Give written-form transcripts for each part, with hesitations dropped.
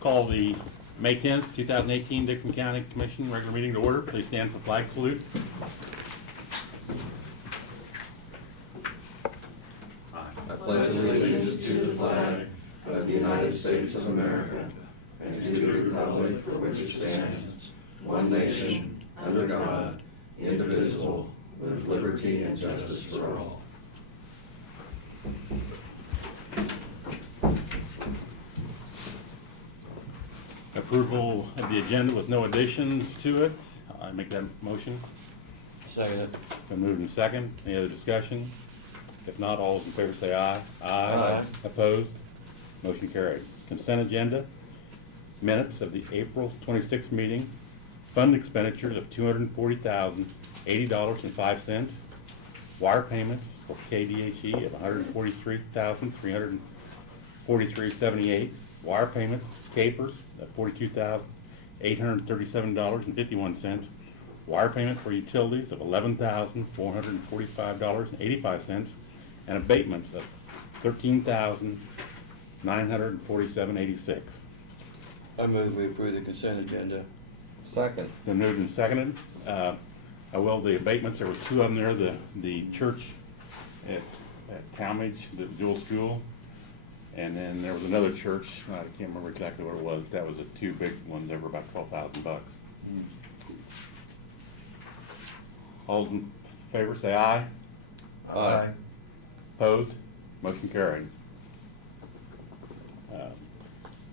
Call the May 10th, 2018 Dixon County Commission regular meeting to order. Please stand for flag salute. I pledge allegiance to the flag of the United States of America and to the republic for which it stands, one nation, under God, indivisible, with liberty and justice for all. Approval of the agenda with no additions to it. I make that motion. Second. Been moved and second. Any other discussion? If not, all those in favor say aye. Aye. Opposed? Motion carried. Consent agenda. Minutes of the April 26th meeting. Fund expenditures of $240,080.05. Wire payments for KDHE of $143,343.78. Wire payments, capers of $42,837.51. Wire payment for utilities of $11,445.85, and abatements of $13,947.86. I move we approve the consent agenda. Second. Been moved and seconded. The abatements, there was two of them there, the church at Talmadge, the dual school, and then there was another church, I can't remember exactly what it was, that was the two big ones, they were about $12,000. All in favor say aye. Aye. Opposed? Motion carried.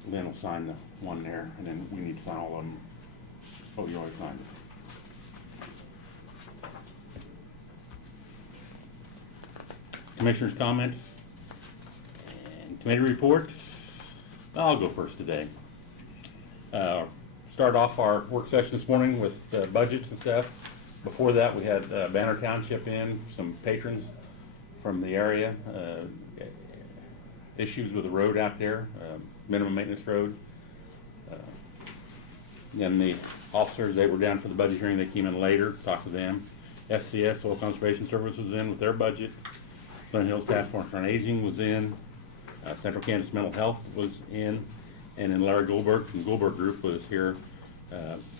Lynn will sign the one there, and then we need to sign all of them. Oh, you already signed it. Commissioners' comments and committee reports. I'll go first today. Start off our work session this morning with budgets and stuff. Before that, we had Banner Township in, some patrons from the area, issues with the road out there, minimum maintenance road. Then the officers, they were down for the budget hearing, they came in later, talked to them. SCS, Soil Conservation Service, was in with their budget. Glen Hills Task Force on Aging was in. Central Kansas Mental Health was in. And then Larry Goldberg from Goldberg Group was here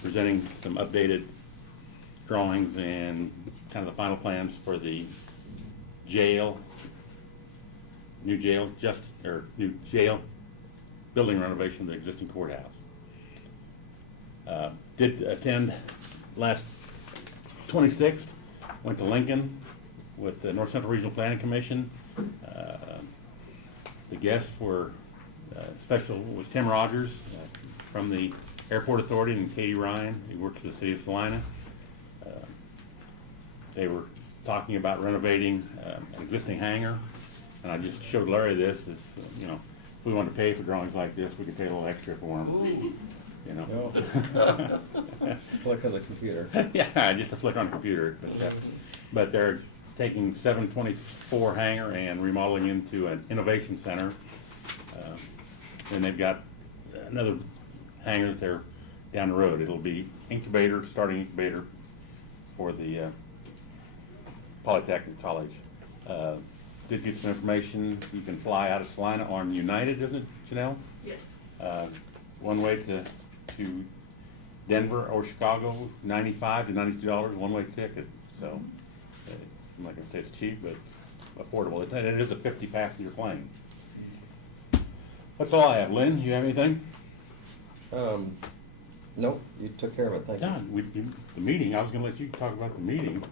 presenting some updated drawings and kind of the final plans for the jail, new jail building renovation of the existing courthouse. Did attend last 26th, went to Lincoln with the North Central Regional Planning Commission. The guests were special was Tim Rogers from the Airport Authority and Katie Ryan, who works for the City of Salina. They were talking about renovating an existing hangar, and I just showed Larry this. Is if we want to pay for drawings like this, we could pay a little extra for them. Click on the computer. Yeah, just a flick on a computer. But they're taking 724 hangar and remodeling into an innovation center. And they've got another hangar that they're down the road. It'll be starting incubator for the Polytechnic College. Did get some information. You can fly out of Salina on United, isn't it, Janelle? Yes. One way to Denver or Chicago, $95 to $92 one-way ticket. So I'm not gonna say it's cheap, but affordable. It is a 50-passenger plane. That's all I have. Lynn, you have anything? Nope, you took care of it, thank you. Don, the meeting. I was gonna let you talk about the meeting.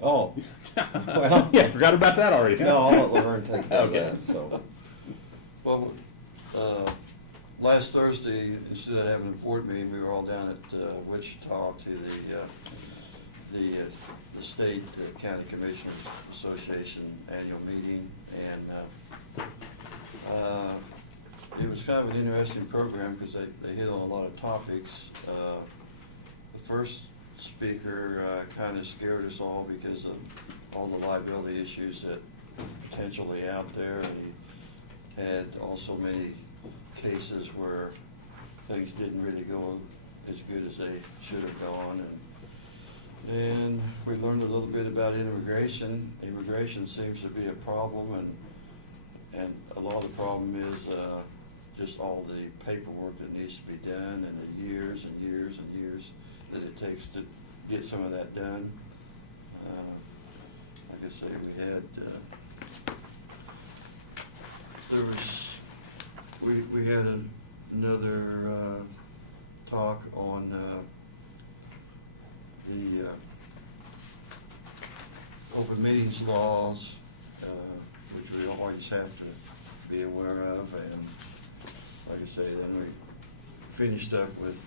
Oh, well. Yeah, forgot about that already. No, I'll let Laverne take care of Okay. that, so. Well, last Thursday, instead of having a board meeting, we were all down at Wichita to the State County Commissioners Association annual meeting, and it was kind of an interesting program because they hit on a lot of topics. The first speaker kind of scared us all because of all the liability issues that potentially out there, and he had also many cases where things didn't really go as good as they should have gone. And then we learned a little bit about immigration. Immigration seems to be a problem, and a lot of the problem is just all the paperwork that needs to be done and the years and years and years that it takes to get some of that done. Like I say, we had, we had another talk on the open meetings laws, which we don't always have to be aware of, and like I say, then we finished up with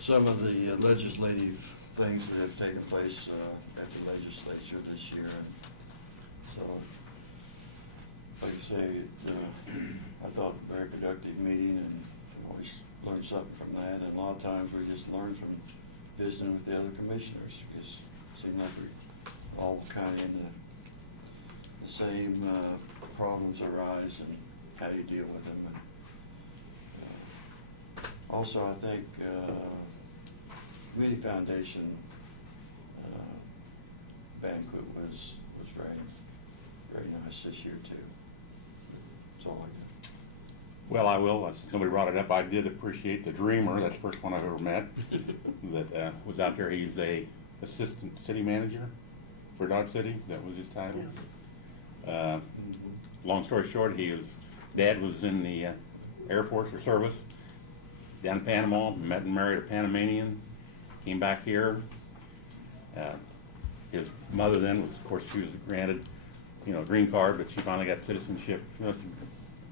some of the legislative things that have taken place at the legislature this year. And so, like I say, I thought a very productive meeting, and always learned something from that. And a lot of times we just learn from visiting with the other commissioners, because it seems like we all kind of in the same problems arise and how you deal with them. And, also, I think Community Foundation banquet was very, very nice this year too. That's all I got. Well, I will, somebody brought it up, I did appreciate the Dreamer, that's the first one I've ever met, that was out there. He's a assistant city manager for Dodge City, that was his title. Long story short, Dad was in the Air Force or service down in Panama, met and married a Panamanian, came back here. His mother then was, of course, she was granted, a green card, but she finally got citizenship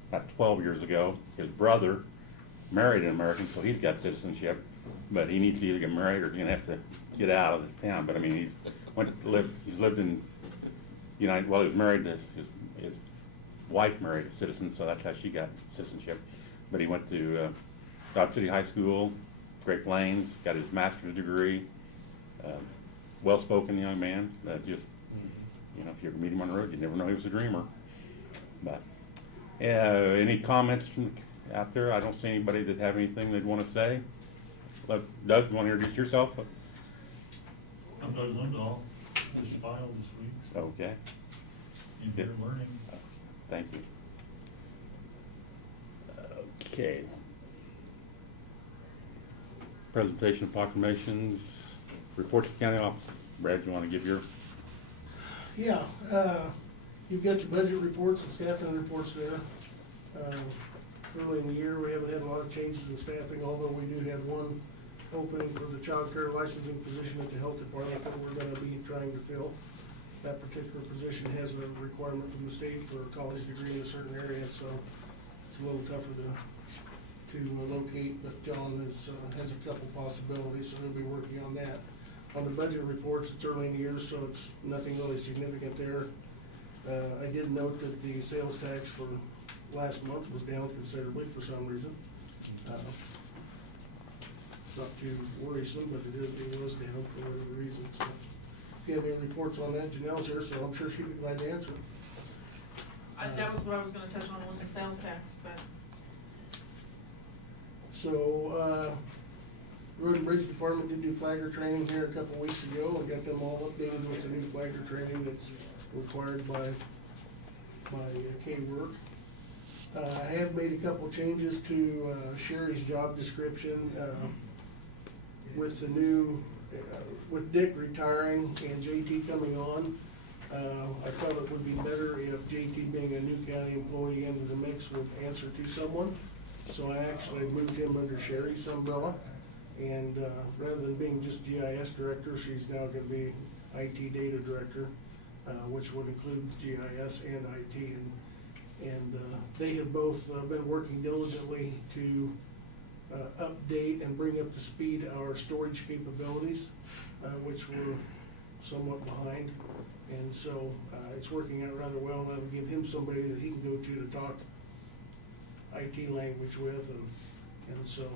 about 12 years ago. His brother married an American, so he's got citizenship, but he needs to either get married or he's gonna have to get out of the town. But I mean, he's lived in United, well, he was married to his wife married a citizen, so that's how she got citizenship. But he went to Dodge City High School, Great Plains, got his master's degree. Well-spoken young man, just, if you ever meet him on the road, you never know he was a dreamer. But, any comments from out there? I don't see anybody that have anything they'd want to say. Doug, you want to introduce yourself? I'm Doug Lindahl, just filed this week, so Okay, in here learning. thank you. Okay. Presentation of proclamations, reports to county office. Brad, you want to give your? Yeah, you've got your budget reports and staffing reports there. Early in the year, we haven't had a lot of changes in staffing, although we do have one opening for the child care licensing position at the health department that we're gonna be trying to fill. That particular position has a requirement from the state for a college degree in a certain area, so it's a little tougher to locate, but John has a couple possibilities, so he'll be working on that. On the budget reports, it's early in the year, so it's nothing really significant there. I did note that the sales tax for last month was down considerably for some reason. Not too worrisome, but it was down for whatever reason. So, if you have any reports on that, Janelle's here, so I'm sure she'd be glad to answer. That was what I was gonna touch on, was the sales tax, but. So, Road and Bridge Department did do flagger training here a couple weeks ago. I got them all updated with the new flagger training that's required by K-Work. I have made a couple changes to Sherry's job description with the new, with Dick retiring and JT coming on. I felt it would be better if JT, being a new county employee into the mix, would answer to someone. So I actually moved him under Sherry's umbrella. And rather than being just GIS director, she's now gonna be IT data director, which would include GIS and IT. And they have both been working diligently to update and bring up to speed our storage capabilities, which were somewhat behind. And so it's working out rather well. That'll give him somebody that he can go to talk IT language with, and so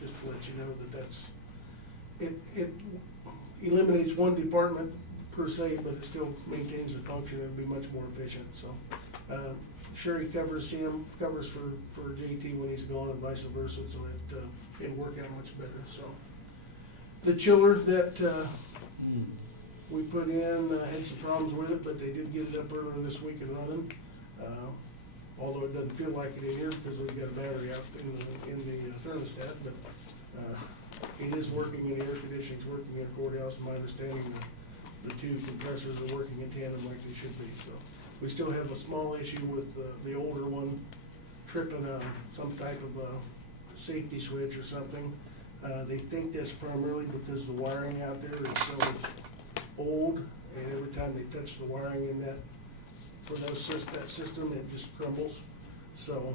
just to let you know it eliminates one department per se, but it still maintains the function and be much more efficient. So Sherry covers for JT when he's gone and vice versa, so it'll work out much better. So the chiller that we put in had some problems with it, but they did get it up earlier this week and running. although it doesn't feel like it in here because we've got a battery out in the thermostat, but, it is working and the air conditioning's working in the courthouse. My understanding, the two compressors are working in tandem like they should be, so. We still have a small issue with the older one tripping some type of a safety switch or something. They think that's primarily because the wiring out there is so old, and every time they touch the wiring in that, for that system, it just crumbles. So,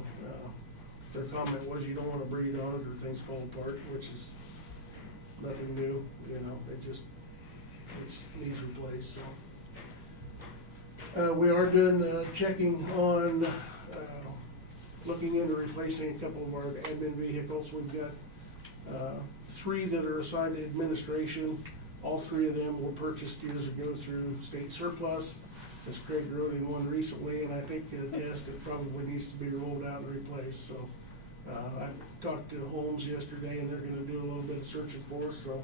their comment was you don't wanna breathe on it or things fall apart, which is nothing new, you know, it needs replaced, so. We are doing, checking on, looking into replacing a couple of our admin vehicles. We've got, 3 that are assigned to administration. All 3 of them were purchased years ago through state surplus, as Craig wrote in one recently, and I think the test, it probably needs to be rolled out and replaced, so. I talked to Holmes yesterday, and they're gonna do a little bit of searching for us, so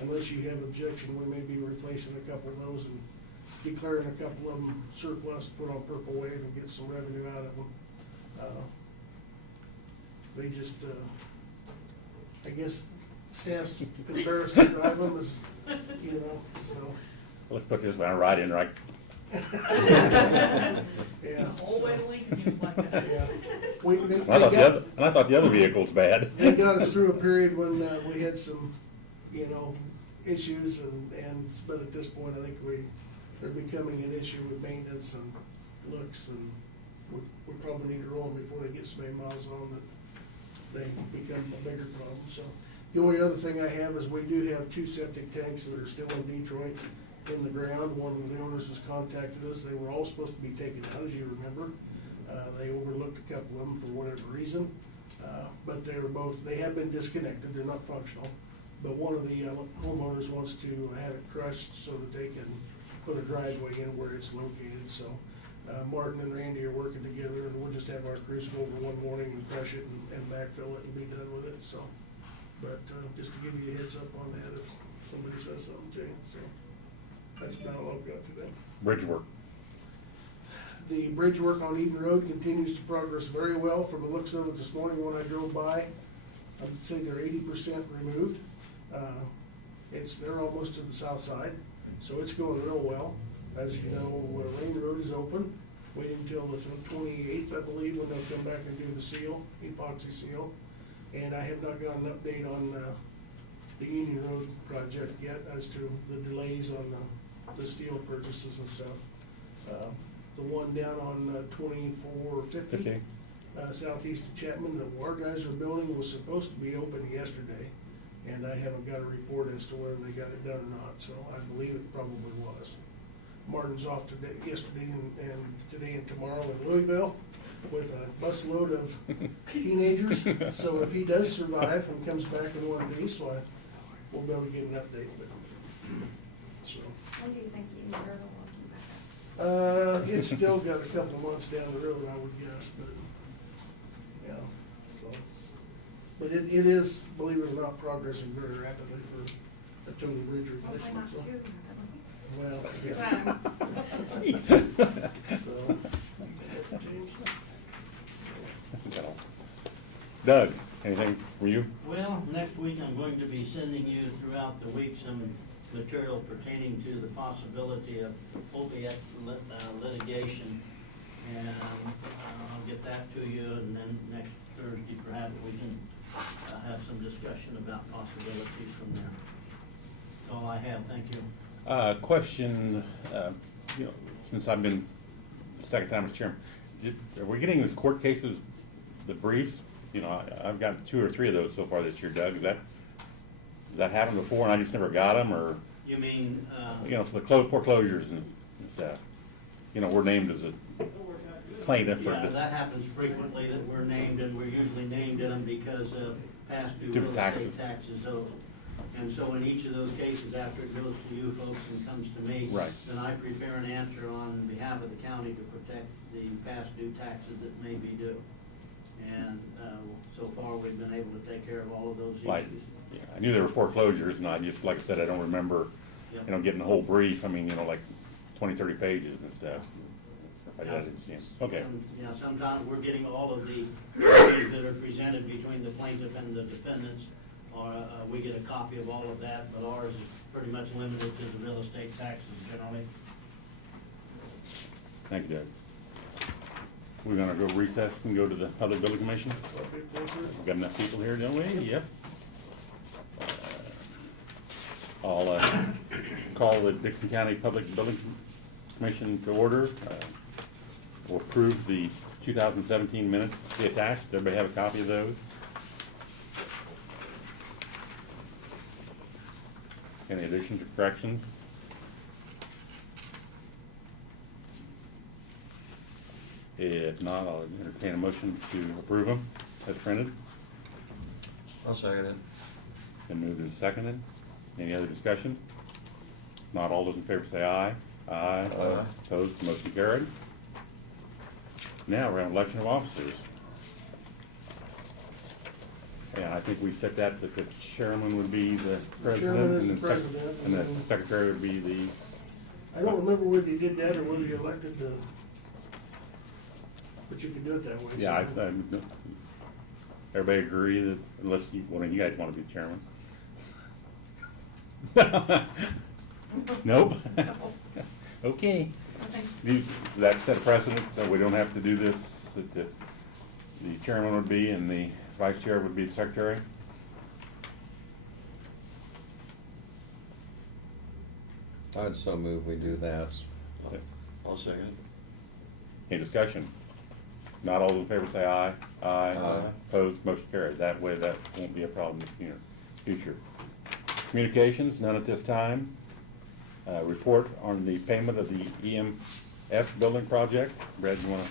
unless you have objection, we may be replacing a couple of those and declaring a couple of them surplus, put on Purple Wave and get some revenue out of them. They just, I guess staff's embarrassed to drive them, is, you know, so. Let's put this one right in, right? Yeah. Whole way to Lincoln, he was like that. Yeah. They And I thought the other vehicle's bad. They got us through a period when we had some, you know, issues but at this point, I think they're becoming an issue with maintenance and looks, and we probably need to roll them before they get so many miles on that they become a bigger problem, so. The only other thing I have is we do have 2 septic tanks that are still in Detroit in the ground. One of the owners has contacted us. They were all supposed to be taken out, as you remember. They overlooked a couple of them for whatever reason, but they have been disconnected, they're not functional. But one of the homeowners wants to have it crushed so that they can put a driveway in where it's located, so. Martin and Randy are working together, and we'll just have our crews go over one morning and crush it and backfill it and be done with it, so. But, just to give you a heads up on that if somebody says something to you, so. That's about all I've got today. Bridge work. The bridge work on Eden Road continues to progress very well. From the looks of it this morning when I drove by, I would say they're 80% removed. They're almost to the south side, so it's going real well. As you know, Rain Road is open, waiting until the 28th, I believe, when they'll come back and do the seal, epoxy seal. And I have not got an update on the Union Road project yet as to the delays on the steel purchases and stuff. The one down on 2450, southeast of Chapman, that our guys are building, was supposed to be open yesterday, and I haven't got a report as to whether they got it done or not, so I believe it probably was. Martin's off yesterday and today and tomorrow in Louisville with a busload of teenagers, so if he does survive and comes back in one day, so we'll be able to get an update, but, so. When do you think you will come back up? It's still got a couple of months down the road, I would guess, but, yeah, so. But it is, believe it or not, progressing very rapidly for a total bridge Hopefully not replacement, so. too. Well, Time. so. James. Doug, anything for you? Well, next week I'm going to be sending you throughout the week some material pertaining to the possibility of opiate litigation. And I'll get that to you, and then next Thursday perhaps we can have some discussion about possibilities from there. That's all I have, thank you. Question, since I've been the second time as chairman, are we getting these court cases, the briefs? I've got 2 or 3 of those so far this year, Doug. Has that happened before and I just never got them, or? You mean? For the foreclosures and stuff. We're named as a plaintiff. Yeah, that happens frequently, that we're named, and we're usually named in them because of past due real estate taxes owed. And so in each of those cases, after it goes to you folks and comes to me, Right. then I prepare an answer on behalf of the county to protect the past due taxes that may be due. And so far, we've been able to take care of all of those Like, issues. yeah, I knew there were foreclosures, and I just, like I said, I don't remember, Yep. getting the whole brief. I mean, like 20, 30 pages and stuff. I didn't see him. Okay. Sometimes we're getting all of the issues that are presented between the plaintiff and the defendants, or we get a copy of all of that, but ours is pretty much limited to the real estate taxes generally. Thank you, Doug. We're gonna go recess and go to the Public Building Commission. Okay, thank you. We've got enough people here, don't we? Yep. I'll call the Dixon County Public Building Commission to order. We'll approve the 2017 minutes to be attached. Everybody have a copy of those? Any additions or corrections? If not, I'll entertain a motion to approve them as printed. I'll second it. Been moved and seconded. Any other discussion? Not all those in favor say aye. Aye. Aye. Opposed, motion carried. Now we're on election of officers. Yeah, I think we set that the chairman would be the president. chairman is and the sec- president, And the and then- secretary would be the, I don't remember whether you did that or whether you elected the, but you can do it that way. yeah, so- everybody agree that unless one of you guys want to be chairman? Nope? Okay. That set a precedent, that we don't have to do this, that the chairman would be and the vice chair would be the secretary? I'd so move we do that. I'll second it. Any discussion? Not all in favor say aye. Aye. Aye. Opposed, motion carries. That way that won't be a problem in the future. Communications, none at this time. Report on the payment of the EMS building project. Brad, you wanna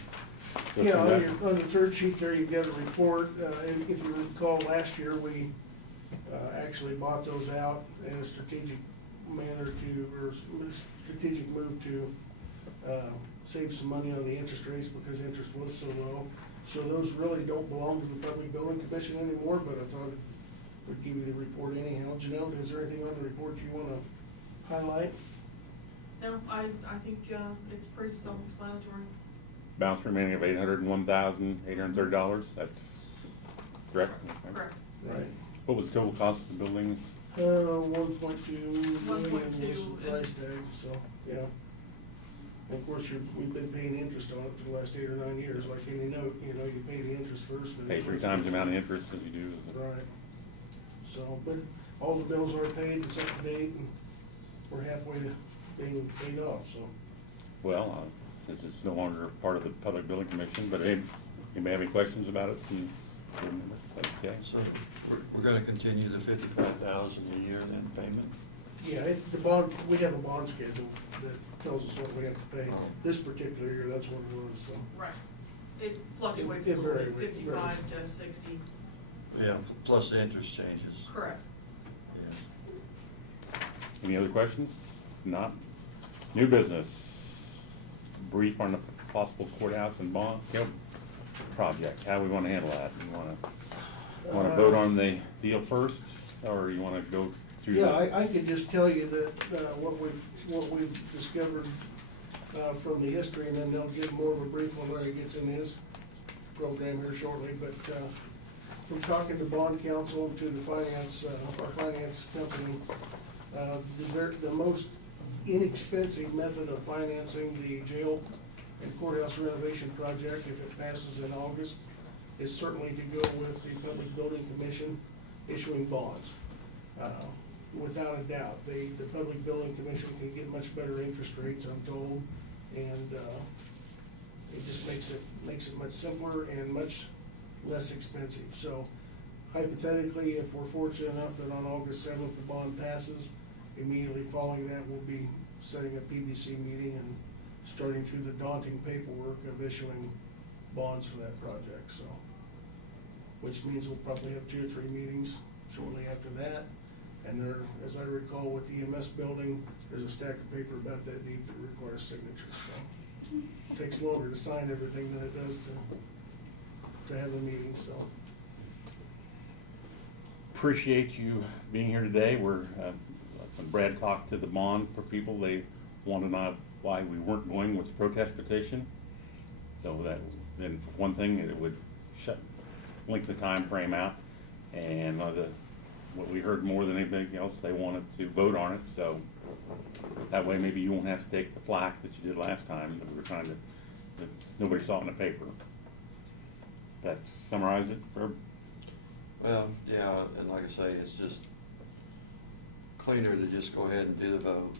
go Yeah, through that? on your third sheet there, you've got a report. And if you recall, last year, we actually bought those out in a strategic manner or strategic move to save some money on the interest rates because interest was so low. So those really don't belong to the Public Building Commission anymore, but I thought we'd give you the report anyhow. Janelle, is there anything on the report you wanna highlight? No, I think, it's pretty self-explanatory. Balance remaining of $801,830, that's correct? Correct. Right. What was the total cost of the building? 1.2 million 1.2 was the price tag, so, yeah. And of course, we've been paying interest on it for the last 8 or 9 years, like any note, you pay the interest first. then Pay 3 times the amount of interest as you do. Right. So, but all the bills are paid, it's up to date, and we're halfway to being paid off, so. Well, since it's no longer part of the Public Building Commission, but you may have any questions about it? Okay. So we're gonna continue the 55,000 a year then payment? Yeah, the bond, we have a bond schedule that tells us what we have to pay. This particular year, that's what it was, so. Right. It fluctuates It a little varies, bit, it 55 to 60. Yeah, plus the interest changes. Correct. Yes. Any other questions? Not. New business. Brief on the possible courthouse and bond project. How we want to handle that? You want to vote on the deal first, or you want to go through? Yeah, I could just tell you that, what we've discovered, from the history, and then they'll give more of a brief when Larry gets in his program here shortly, but, from talking to bond counsel to the finance, our finance company, the most inexpensive method of financing the jail and courthouse renovation project, if it passes in August, is certainly to go with the Public Building Commission issuing bonds. Without a doubt, the Public Building Commission can get much better interest rates, I'm told, and it just makes it much simpler and much less expensive. So hypothetically, if we're fortunate enough that on August 7th the bond passes, immediately following that, we'll be setting a PBC meeting and starting through the daunting paperwork of issuing bonds for that project, so. Which means we'll probably have 2 or 3 meetings shortly after that. And there, as I recall with the EMS building, there's a stack of paper about that deep that requires signatures, so. It takes longer to sign everything than it does to have a meeting, so. Appreciate you being here today. When Brad talked to the bond for people, they want to know why we weren't going with the protest petition. So that, then for one thing, it would link the time frame out. And what we heard more than anything else, they wanted to vote on it, so that way maybe you won't have to take the flack that you did last time, that we were trying to, that nobody saw it in the paper. That summarize it, Herb? Well, yeah, and like I say, it's just cleaner to just go ahead and do the vote,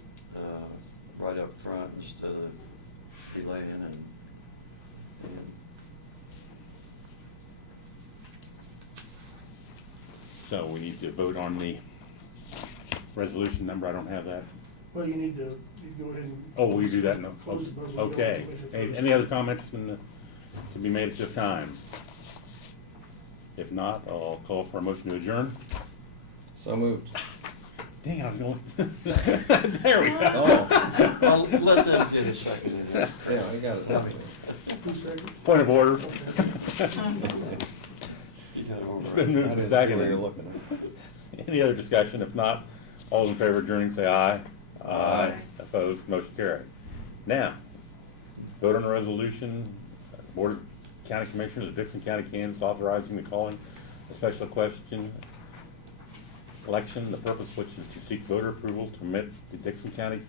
right up front instead of delaying and. So we need to vote on the resolution number, I don't have that. Well, you go ahead and. Oh, we do that, no, Close the Public Building okay. Commission Hey, first. any other comments to be made at this time? If not, I'll call for a motion to adjourn. So moved. Dang, I was going. There we go. Oh. I'll let them get a second in there. Yeah, I got a second. 2 seconds. Point of order. You got it over. It's been I moved didn't and see where seconded. you're looking at. Any other discussion? If not, all in favor of adjourning, say aye. Aye. Opposed, motion carried. Now, vote on a resolution, Board of County Commissioners of Dixon County, Kansas, authorizing the calling a special question election, the purpose which is to seek voter approval to permit the Dixon County,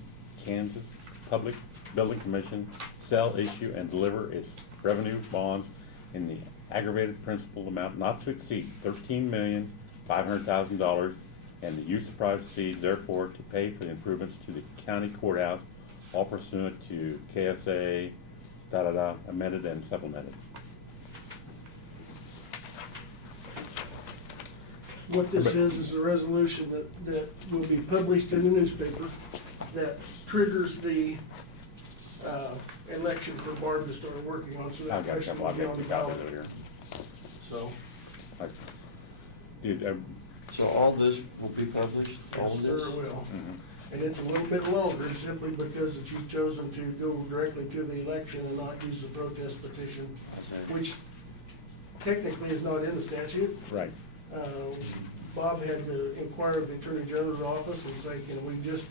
Kansas Public Building Commission sell, issue, and deliver its revenue bonds in the aggravated principal amount not to exceed $13,500,000, and the use of proceeds therefore to pay for the improvements to the county courthouse, all pursuant to KSA amended and supplemented. What this is a resolution that will be published in the newspaper that triggers the, election for Barb to start working on, so that I've got a question couple, will I've be got on the two copies ballot. over here. So, Dude, So all this will be published, all of yes, this? sir, it will. mhm. And it's a little bit longer simply because that you've chosen to go directly to the election and not use the protest petition, Okay. which technically is not in the statute. Right. Bob had to inquire of the Attorney General's office and say, can we just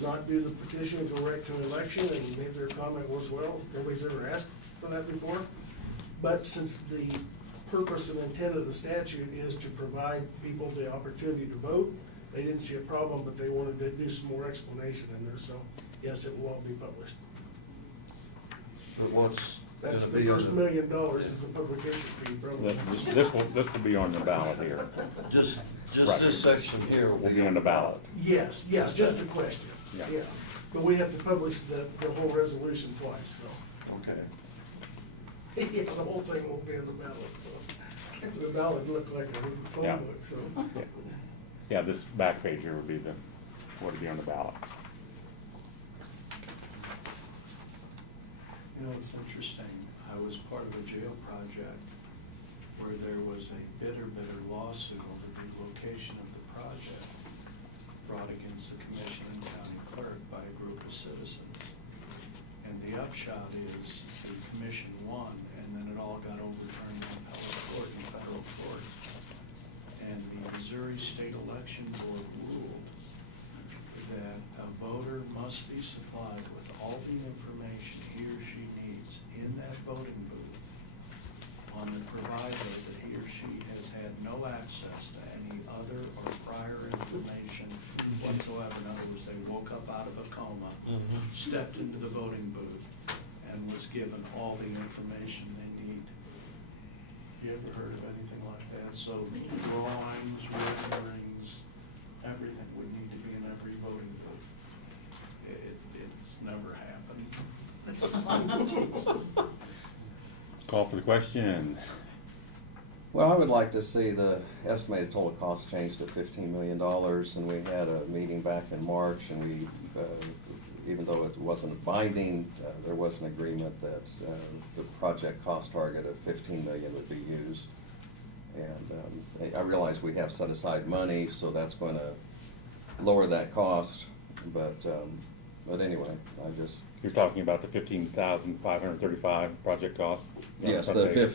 not do the petition and go right to an election? And maybe their comment was, well, nobody's ever asked for that before. But since the purpose and intent of the statute is to provide people the opportunity to vote, they didn't see a problem, but they wanted to do some more explanation in there, so yes, it will all be published. But what's That's gonna the be on first $1 million is the publication fee, probably. This will be on the ballot here. Just Right. this section here Will be on the ballot. Yes, yeah, just the question, Yeah. yeah. But we have to publish the whole resolution twice, so. Okay. Yeah, the whole thing won't be on the ballot, so. The ballot looked like a phone Yeah. book, so. Yeah. Yeah, this back page here would be would be on the ballot. You know, it's interesting, I was part of a jail project where there was a bitter lawsuit over the location of the project brought against the commission and county clerk by a group of citizens. And the upshot is the commission won, and then it all got overturned in appellate court and federal court. And the Missouri State Election Board ruled that a voter must be supplied with all the information he or she needs in that voting booth on the proviso that he or she has had no access to any other or prior information whatsoever. In other words, they woke up out of a coma, stepped into the voting booth, and was given all the information they need. You ever heard of anything like that? So drawings, renderings, everything would need to be in every voting booth. It's never happened. Call for the question. Well, I would like to see the estimated total cost changed to $15 million, and we had a meeting back in March, and we, even though it wasn't binding, there was an agreement that the project cost target of $15 million would be used. And I realize we have set aside money, so that's going to lower that cost, but anyway, I just, You're talking about the 15,535 project cost? yes, the Okay.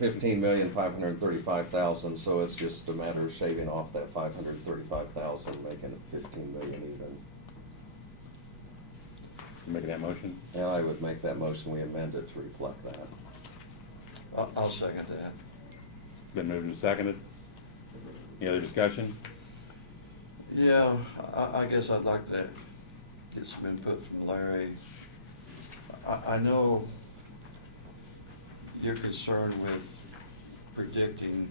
15,535,000, so it's just a matter of shaving off that 535,000, making it 15 million even. Making that motion? Yeah, I would make that motion, we amend it to reflect that. I'll second that. Been moved and seconded. Any other discussion? Yeah, I guess I'd like to get some input from Larry. I know you're concerned with predicting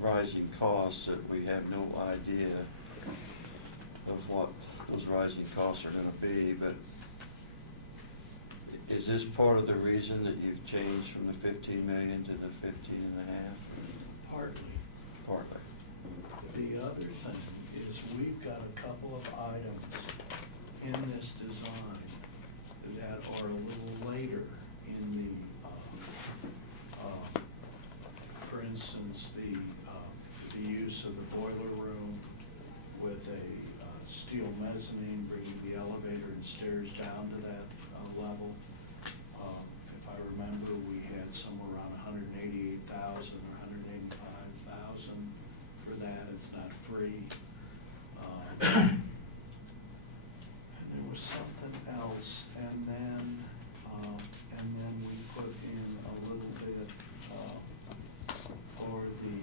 rising costs, that we have no idea of what those rising costs are gonna be, but is this part of the reason that you've changed from the 15 million to the 15.5? Partly. Partly. The other thing is we've got a couple of items in this design that are a little later in for instance, the use of the boiler room with a steel mezzanine, bringing the elevator and stairs down to that level. If I remember, we had somewhere around 188,000 or 185,000 for that. It's not free. And there was something else, and then we put in a little bit for the,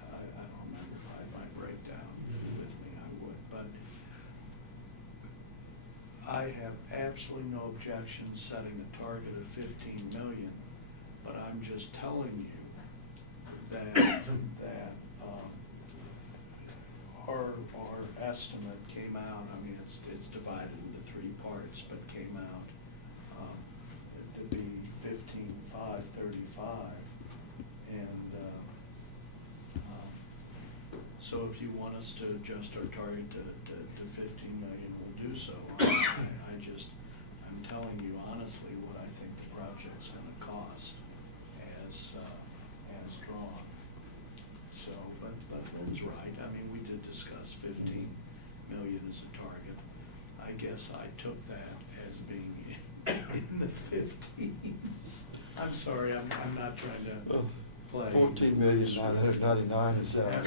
I don't remember if I had my breakdown with me, I would, but I have absolutely no objection setting a target of 15 million, but I'm just telling you that our estimate came out, I mean, it's divided into three parts, but came out to be 15,535. And so if you want us to adjust our target to 15 million, we'll do so. I'm telling you honestly what I think the project's gonna cost as drawn. So, but Lynn's right, I mean, we did discuss 15 million as a target. I guess I took that as being in the 15s. I'm sorry, I'm not trying to play. 14,999,000 is that.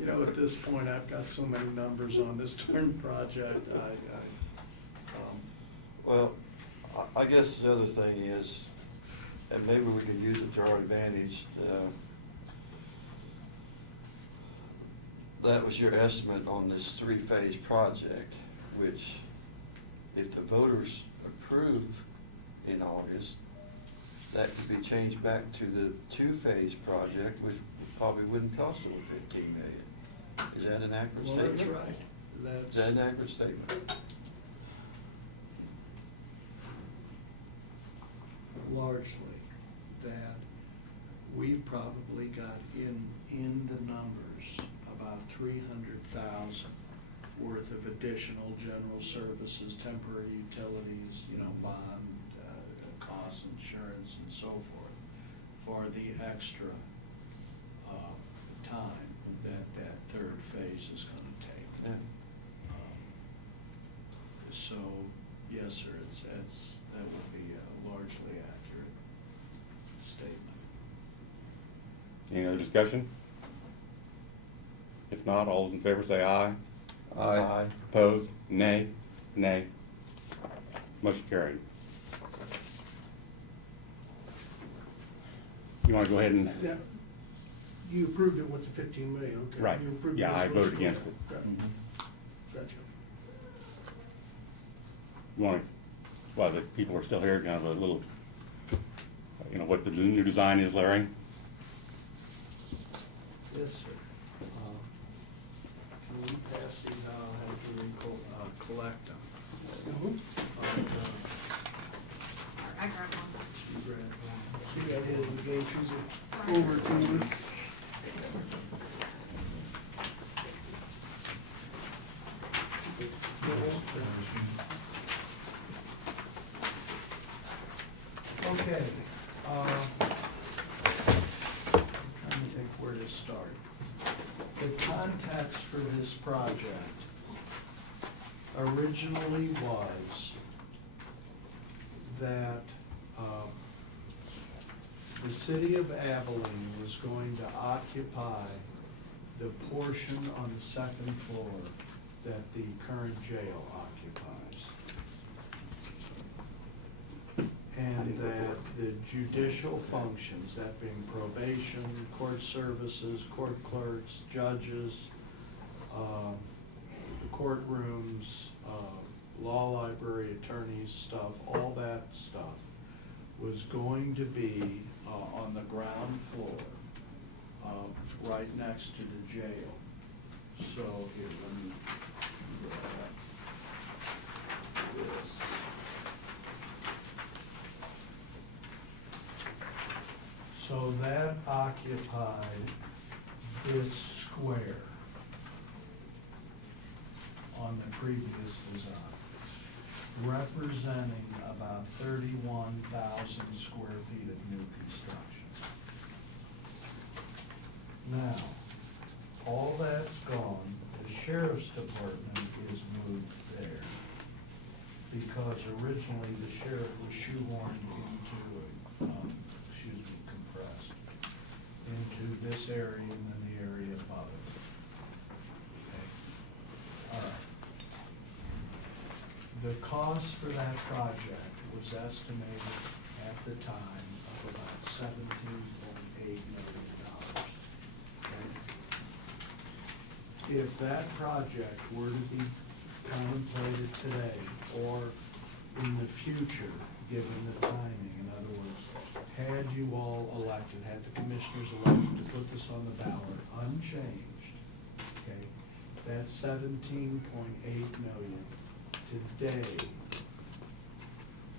You know, at this point, I've got so many numbers on this darn project, Well, I guess the other thing is, and maybe we could use it to our advantage, that was your estimate on this three-phase project, which if the voters approve in August, that could be changed back to the two-phase project, which probably wouldn't cost over 15 million. Is that an accurate well, statement? that's right. Is that an accurate statement? Largely, that we've probably got in the numbers about 300,000 worth of additional general services, temporary utilities, bond costs, insurance, and so forth, for the extra time that third phase is gonna take. Yeah. So, yes, sir, that would be a largely accurate statement. Any other discussion? If not, all those in favor say aye. Aye. Opposed? Nay? Nay? Motion carried. You wanna go ahead and? Yeah, you approved it with the 15 million, okay. Right. You approved Yeah, I this voted motion. against it. Got- Gotcha. You want, while the people are still here, kind of a little, what the new design is, Larry? Yes, sir. Can we pass these out? I'll have to collect them. Mhm. I grabbed one. You grab one. She got hit in the game, she's an overachiever. Okay, I'm trying to think where to start. The context for this project originally was that the city of Abilene was going to occupy the portion on the second floor that the current jail occupies. And that the judicial functions, that being probation, court services, court clerks, judges, courtrooms, law library, attorneys, stuff, all that stuff was going to be on the ground floor, right next to the jail. So here, let me grab this. So that occupied this square on the previous design, representing about 31,000 square feet of new construction. Now, all that's gone, the sheriff's department is moved there, because originally the sheriff was shoehorned into, compressed into this area and then the area above it. Okay. All right. The cost for that project was estimated at the time of about $17.8 million. Okay? If that project were to be contemplated today or in the future, given the timing, in other words, had you all elected, had the commissioners elected to put this on the ballot unchanged, okay, that 17.8 million today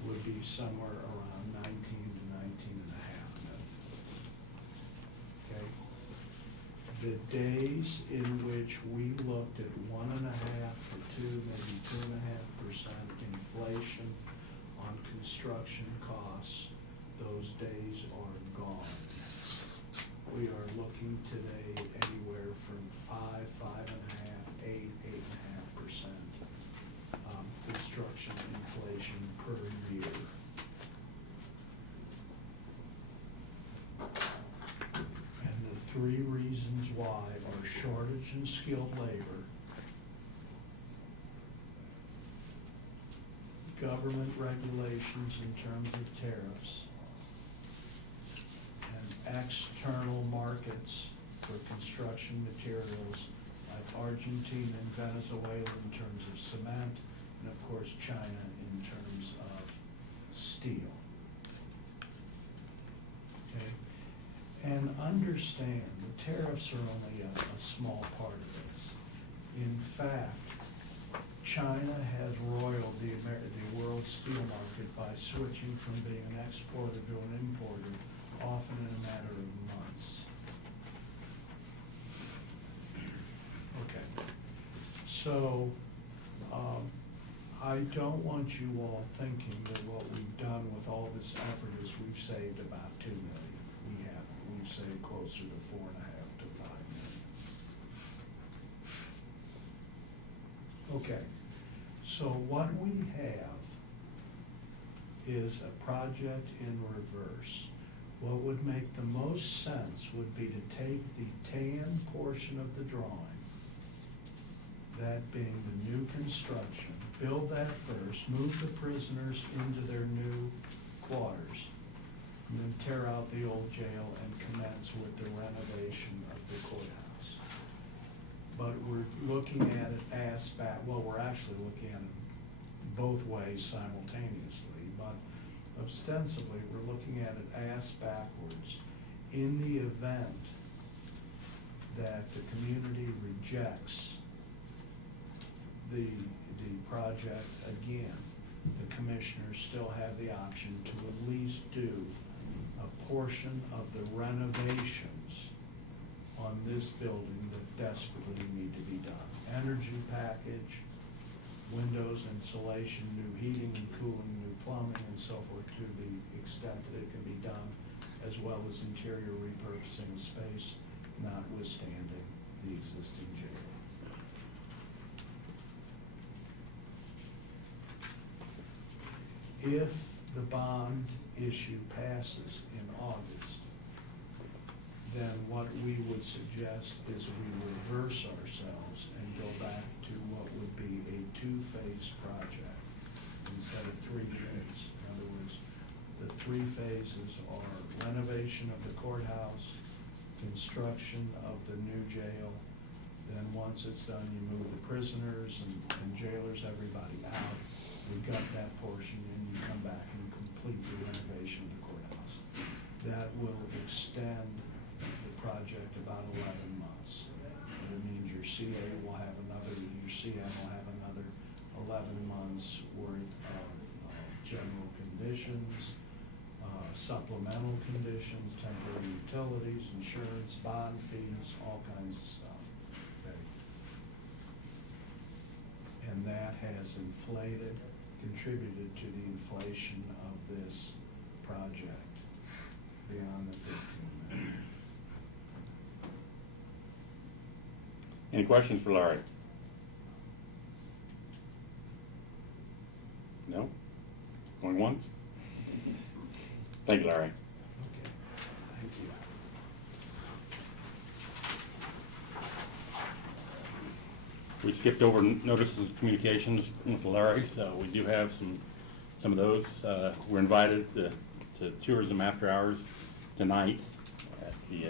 would be somewhere around 19 to 19.5 million. Okay? The days in which we looked at 1.5 to 2, maybe 2.5% inflation on construction costs, those days are gone. We are looking today anywhere from 5, 5.5, 8, 8.5% construction inflation per year. And the three reasons why are shortage in skilled labor, government regulations in terms of tariffs, and external markets for construction materials like Argentina and Venezuela in terms of cement, and of course China in terms of steel. Okay? And understand, the tariffs are only a small part of this. In fact, China has roiled the world steel market by switching from being an exporter to an importer, often in a matter of months. Okay, so I don't want you all thinking that what we've done with all this effort is we've saved about 2 million. We haven't. We've saved closer to 4.5 to 5 million. Okay, so what we have is a project in reverse. What would make the most sense would be to take the tan portion of the drawing, that being the new construction, build that first, move the prisoners into their new quarters, and then tear out the old jail and commence with the renovation of the courthouse. But we're looking at it we're actually looking at it both ways simultaneously, but ostensibly we're looking at it ass backwards in the event that the community rejects the project again. The commissioners still have the option to at least do a portion of the renovations on this building that desperately need to be done. Energy package, windows, insulation, new heating and cooling, new plumbing, and so forth, to the extent that it can be done, as well as interior repurposing of space, notwithstanding the existing jail. If the bond issue passes in August, then what we would suggest is we reverse ourselves and go back to what would be a two-phase project instead of three-phase. In other words, the three phases are renovation of the courthouse, construction of the new jail, then once it's done, you move the prisoners and jailers, everybody out. We gut that portion, and you come back and complete the renovation of the courthouse. That will extend the project about 11 months. It means your CA will have another, your CM will have another 11 months worth of general conditions, supplemental conditions, temporary utilities, insurance, bond fees, all kinds of stuff. Okay. And that has contributed to the inflation of this project beyond the 15 million. Any questions for Larry? No? Going once? Thank you, Larry. Okay, thank you. We skipped over notices of communications with Larry, so we do have some of those. We're invited to tourism after hours tonight at the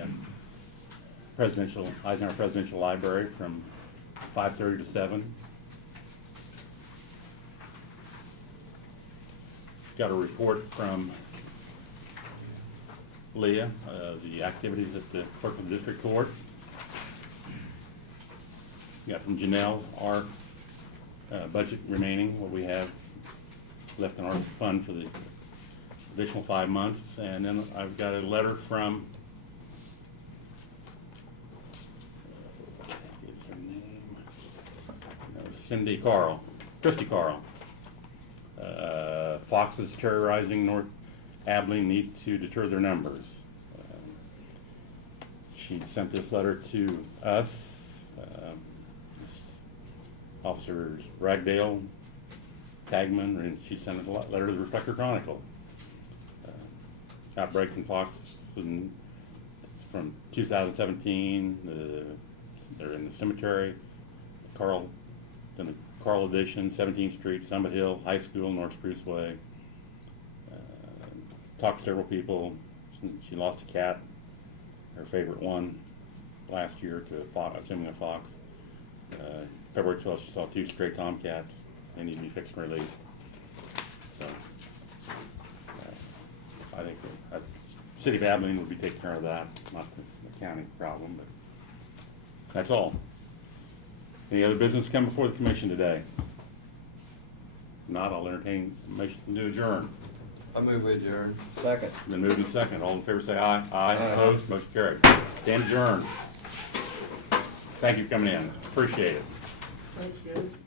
Eisenhower Presidential Library from 5:30 to 7. Got a report from Leah, the activities at the clerk of the district court. Got from Janelle our budget remaining, what we have left in our fund for the additional 5 months. And then I've got a letter from what's her name? Christy Carl. Foxes terrorizing North Abilene need to deter their numbers. She sent this letter to us, Officers Ragdale, Tagman, and she sent a letter to the Reflector Chronicle. Outbreaks in Fox from 2017. They're in the cemetery, Carl Edition, 17th Street, Summit Hill, High School, North Spruce Way. Talked to several people. She lost a cat, her favorite one, last year to a fox, assuming a fox. February 12th, she saw 2 stray tomcats. They need to be fixed and released. So, I think the City of Abilene would be taking care of that, not the county problem, but that's all. Any other business come before the commission today? If not, I'll entertain a motion to adjourn. I move we adjourn. Second. Been moved and second. All in favor say aye. Aye. Opposed? Motion carried. Stand adjourned. Thank you for coming in. Appreciate it. Thanks, guys.